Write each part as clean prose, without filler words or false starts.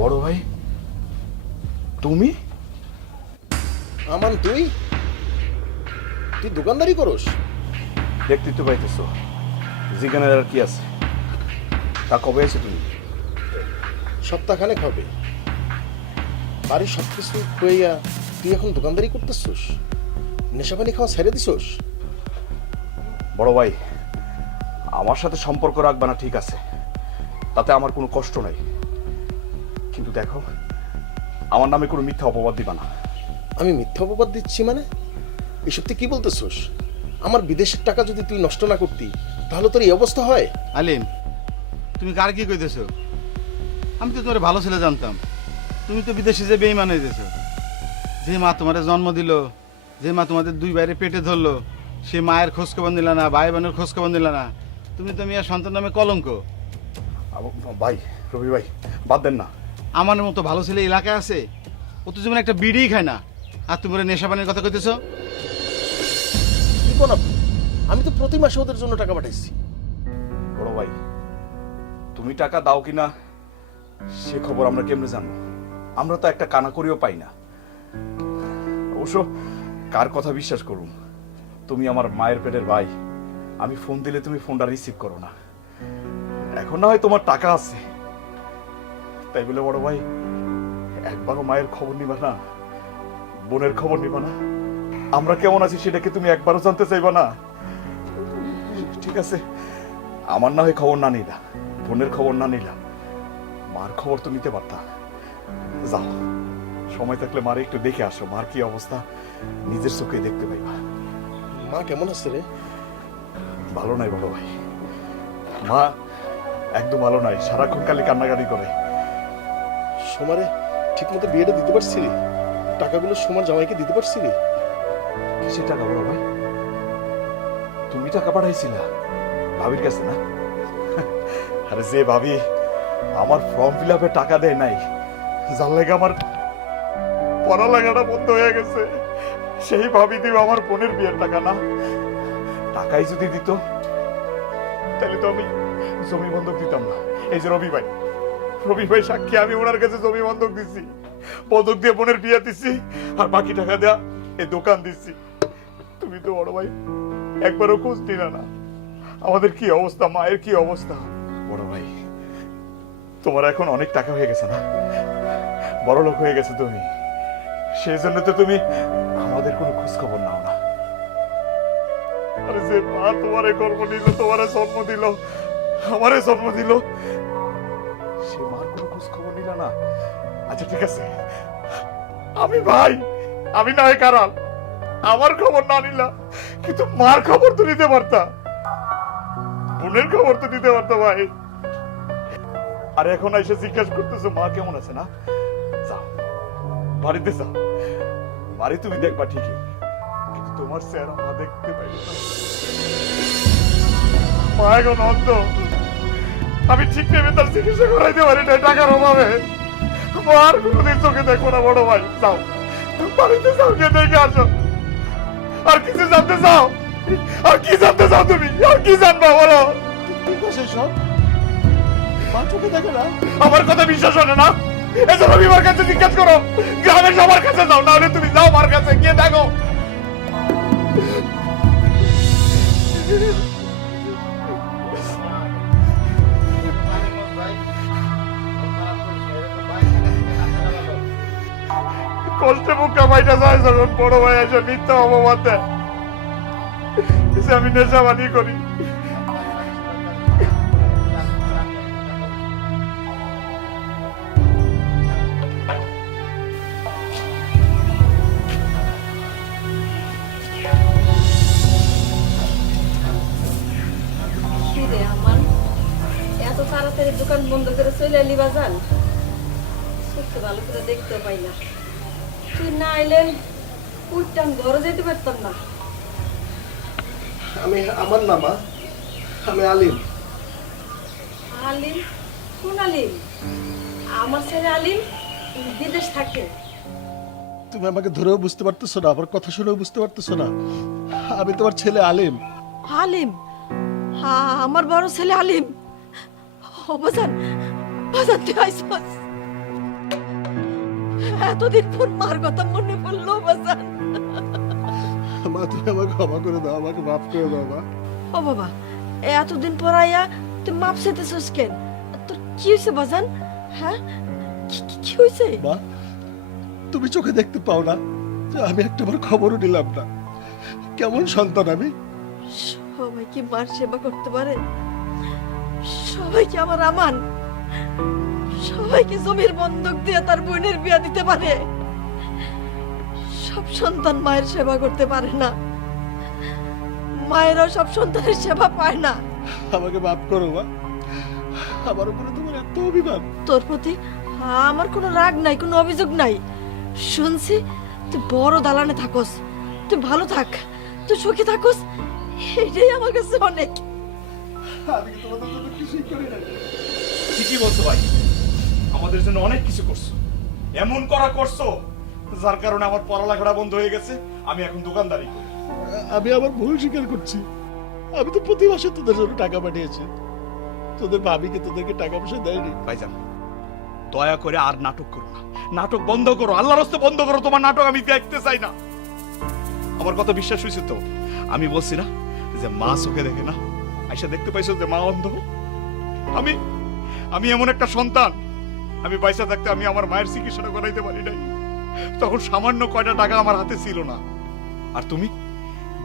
বড় ভাই তুমি? আমান তুই তুই দোকানদারি করস? দেখতে তো পাইতেছো, জিজ্ঞানের আর কি আছে। তা কবে এসে তুমি? সপ্তাহখানেক হবে। বাড়ির সব কিছু হইয়া তুই এখন দোকানদারি করতেছস? নেশাপানি খাওয়া ছেড়ে দিছস? বড় ভাই, আমার সাথে সম্পর্ক রাখবা না ঠিক আছে, তাতে আমার কোনো কষ্ট নাই, কিন্তু দেখো আমার নামে কোনো মিথ্যা অপবাদ দিবা না। আমি মিথ্যা অপবাদ দিচ্ছি মানে? এসব তুই কি বলতেছস? আমার বিদেশের টাকা যদি তুই নষ্ট না করতি তাহলে তোর এই অবস্থা হয়? আলিম, তুমি কার কি কইতেছো? আমি তো তোমার ভালো ছেলে জানতাম, তুমি তো বিদেশে যে বেঈমান হইতেছো। যে মা তোমার জন্ম দিল, যে মা তোমাদের দুই বাইরে পেটে ধরলো, সে মায়ের খোঁজ খবর নিলা না, ভাই বোনের খোঁজ খবর নিলা না। তুমি তো মিয়া সন্তান নামে কলঙ্ক। ভাই, রবি ভাই, বাদ দেন না। আমার মতো ভালো ছেলে এলাকায় আছে, ও তো যেমন একটা বিড়িই খায় না, আর তুমি নেশা পানির কথা কইতেছো। কি কোন আপনি? আমি তো প্রতি মাসে ওদের জন্য টাকা পাঠাইছি। বড় ভাই, তুমি টাকা দাও কিনা সে খবর আমরা কেমনে জানবো? আমরা তো একটা কানাকড়িও পাই না। অবশ্য কার কথা বিশ্বাস করুন? তুমি আমার মায়ের পেটের ভাই, আমি ফোন দিলে তুমি ফোনটা রিসিভ করো না। এখন না হয় তোমার টাকা আছে, তাই বলে বড় ভাই একবারও মায়ের খবর নিবা না, বোনের খবর নিবা না? আমরা কেমন আছি সেটাকে তুমি একবারও জানতে চাইবা না? ঠিক আছে, আমার না হয় খবর না নিলা, বোনের খবর না নিলা, মার খবর তো নিতে পারতা। যাও, সময় থাকলে মারে একটু দেখে আসো, মার কি অবস্থা নিজের চোখে দেখতে পাইবা। মা কেমন আছে রে? ভালো নাই বড় ভাই, মা একদম ভালো নাই, সারাক্ষণ খালি কান্নাকাটি করে। সোমারে ঠিক মতো বিয়েটা দিতে পারছিলি? টাকাগুলো সোমার জামাইকে দিতে পারছিলি? কিসের টাকা বড় ভাই? তুমি টাকা পাঠাইছিলা ভাবির কাছে না? আরে যে ভাবি আমার ফর্ম ফিল আপে টাকা দেয় নাই, যার লাগে আমার পড়ালেখাটা বন্ধ হয়ে গেছে, সেই ভাবি দিব আমার বোনের বিয়ের টাকা না? টাকাই যদি দিত তাহলে তো আমি জমি বন্ধক দিতাম না। এই যে রবি ভাই সাক্ষী, আমি ওনার কাছে জমি বন্ধক দিছি, বন্ধক দিয়ে বোনের বিয়ে দিছি, আর বাকি টাকা দেয়া এই দোকান দিছি। তুমি তো বড় ভাই একবারও খোঁজ নিলা না আমাদের কি অবস্থা, মায়ের কি অবস্থা। বড় ভাই, তোমার এখন অনেক টাকা হয়ে গেছে না, বড় লোক হয়ে গেছে তুমি, সেই জন্য তো তুমি আমাদের কোনো খোঁজ খবর নাও না। আরে যে মা তোমারে গর্ভ নিল, তোমারে জন্ম দিল, আমারে জন্ম দিল, সে মার কোনো খোঁজ খবর নিল না। আচ্ছা ঠিক আছে, আমি ভাই, আমি না হয় কারাল, আমার খবর না নিলা, কিন্তু মার খবর তো নিতে পারতা, বোনের খবর তো নিতে পারতা ভাই। আর এখন এসে জিজ্ঞাসা করতেছো মা কেমন আছে না? যাও বাড়িতে যাও, বাড়ি তুমি দেখবা ঠিকই, কিন্তু তোমার চেহারা মা দেখতে পাইবে না। মা এখন অন্ধ, আমি ঠিক নেবে তার চিকিৎসা করাইতে পারি না টাকার অভাবে। মার কোনোদিন চোখে দেখো না বড় ভাই, যাও বাড়িতে যাও, গিয়ে দেখে আসো। আর কিছু জানতে চাও? আর কি জানতে চাও তুমি? আর কি জানবা বলো? সব মা চোখে দেখে না? আমার কথা বিশ্বাস হয় না? এই যে রবিবার কাছে জিজ্ঞাসা করো, গ্রামের সবার কাছে যাও, না হলে তুমি যাও মার কাছে গিয়ে দেখো। কষ্টে মুখ কামাইটা যায় যখন বড় ভাই এসে মিথ্যা অপবাদ দেয় যে আমি নেশাবানি করি। কিরে আমার এত তাড়াতাড়ি দোকান বন্ধ করে চলে এলি বাজান? সত্যি ভালো করে দেখতে পাই না, তুই না এলে উঠতাম, ঘরে যেতে পারতাম না। আমি আমার না মা, আমি আলিম। আলিম? কোন আলিম? আমার ছেলে আলিম বিদেশ থাকে। তুমি আমাকে ধরেও বুঝতে পারতেছো না, আবার কথা শুনেও বুঝতে পারতেছো না? আমি তোমার ছেলে আলিম। আলিম? আমার বড় ছেলে আলিম? ও বাজান, বাজান তুই আইসস? এতদিন পর মার কথা মনে পড়লো বাজান। মা তুমি আমাকে ক্ষমা করে দাও, আমাকে মাফ করে দাও মা। ও বাবা, এতদিন পর আইয়া তুই মাপ চাইতেছিস কেন? তোর কি হয়েছে বাজান? হ্যাঁ, কি হয়েছে? মা তুমি চোখে দেখতে পাও না যে আমি একটা বার খবরও নিলাম না? কেমন সন্তান আমি! সবাই কি মার সেবা করতে পারে? সবাই কি আমার আমান? সবাই কি জমির বন্ধক দিয়ে তার বোনের বিয়া দিতে পারে? সব সন্তান মায়ের সেবা করতে পারে না, মায়েরাও সব সন্তানের সেবা পায় না। আমাকে মাফ করো মা, আমার উপরে তোমার এত অভিমান। তোর প্রতি আমার কোনো রাগ নাই, কোনো অভিযোগ নাই। শুনছি তুই বড় দালানে থাকস, তুই ভালো থাক, তুই সুখী থাকস, এটাই আমার কাছে অনেক। আমি কি তোমাদের জন্য কিছুই করি না? ঠিকই বলছো ভাই, আমাদের জন্য অনেক কিছু করছো, এমন করছো যার কারণে আমার পড়ালেখাটা বন্ধ হয়ে গেছে। আমি এখন দোকানদারি করি। আমি আমার ভুল স্বীকার করছি। আমি তো প্রতি মাসে তোদের জন্য টাকা পাঠিয়েছি, তোদের ভাবিকে তোদেরকে টাকা পয়সা দেয়নি। ভাইজান, দয়া করে আর নাটক করো না, নাটক বন্ধ করো, আল্লাহর রাস্তে বন্ধ করো। তোমার নাটক আমি দেখতে চাই না। আমার কথা বিশ্বাস হয়েছে তো? আমি বলছি না যে মা চোখে দেখে না, আইসা দেখতে পাইছো যে মা অন্ধ। আমি আমি এমন একটা সন্তান, আমি পয়সা থাকতে আমি আমার মায়ের চিকিৎসাটা করাইতে পারি নাই। তখন সামান্য কয়টা টাকা আমার হাতে ছিল না, আর তুমি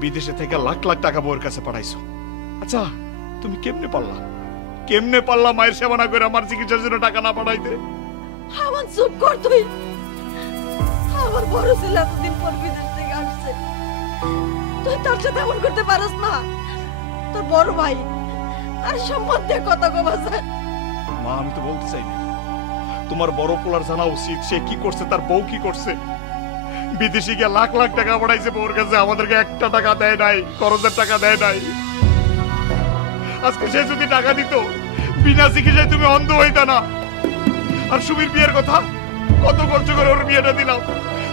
বিদেশে থেকে লাখ লাখ টাকা বউয়ের কাছে পাঠাইছো। আচ্ছা, তুমি কেমনে পারলা মায়ের সেবা না করে আমার চিকিৎসার জন্য টাকা না পাঠাইতে? আমার চুপ কর তুই। আমার বড় ছেলে এতদিন পর বিদেশ থেকে আসছে, তুই তার সাথে এমন করতে পারস না? তোর বড় ভাই, তার সম্বন্ধে কথা কবা যায়। মা, আমি তো বলতে চাই না, তোমার বড় পোলার জানা উচিত সে কি করছে, তার বউ কি করছে। বিদেশে গিয়ে লাখ লাখ টাকা পাঠাইছে বউর কাছে, আমাদেরকে একটা টাকা দেয় নাই, খরচের টাকা দেয় নাই। আজকে সে যদি টাকা দিত, বিনা চিকিৎসায় তুমি অন্ধ হইতা না। আর সুমির বিয়ের কথা কত খরচ করে ওর বিয়েটা দিলাম,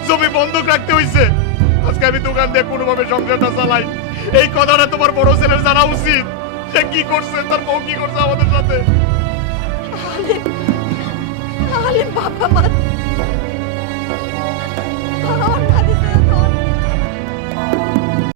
জমি বন্ধক রাখতে হইছে। আজকে আমি দোকান দিয়ে কোনোভাবে সংসারটা চালাই, এই কথাটা তোমার বড় ছেলের জানা উচিত। সে কি করছে, তার বউ কি করছে আমাদের সাথে। আলিম, আলিম বাবা মা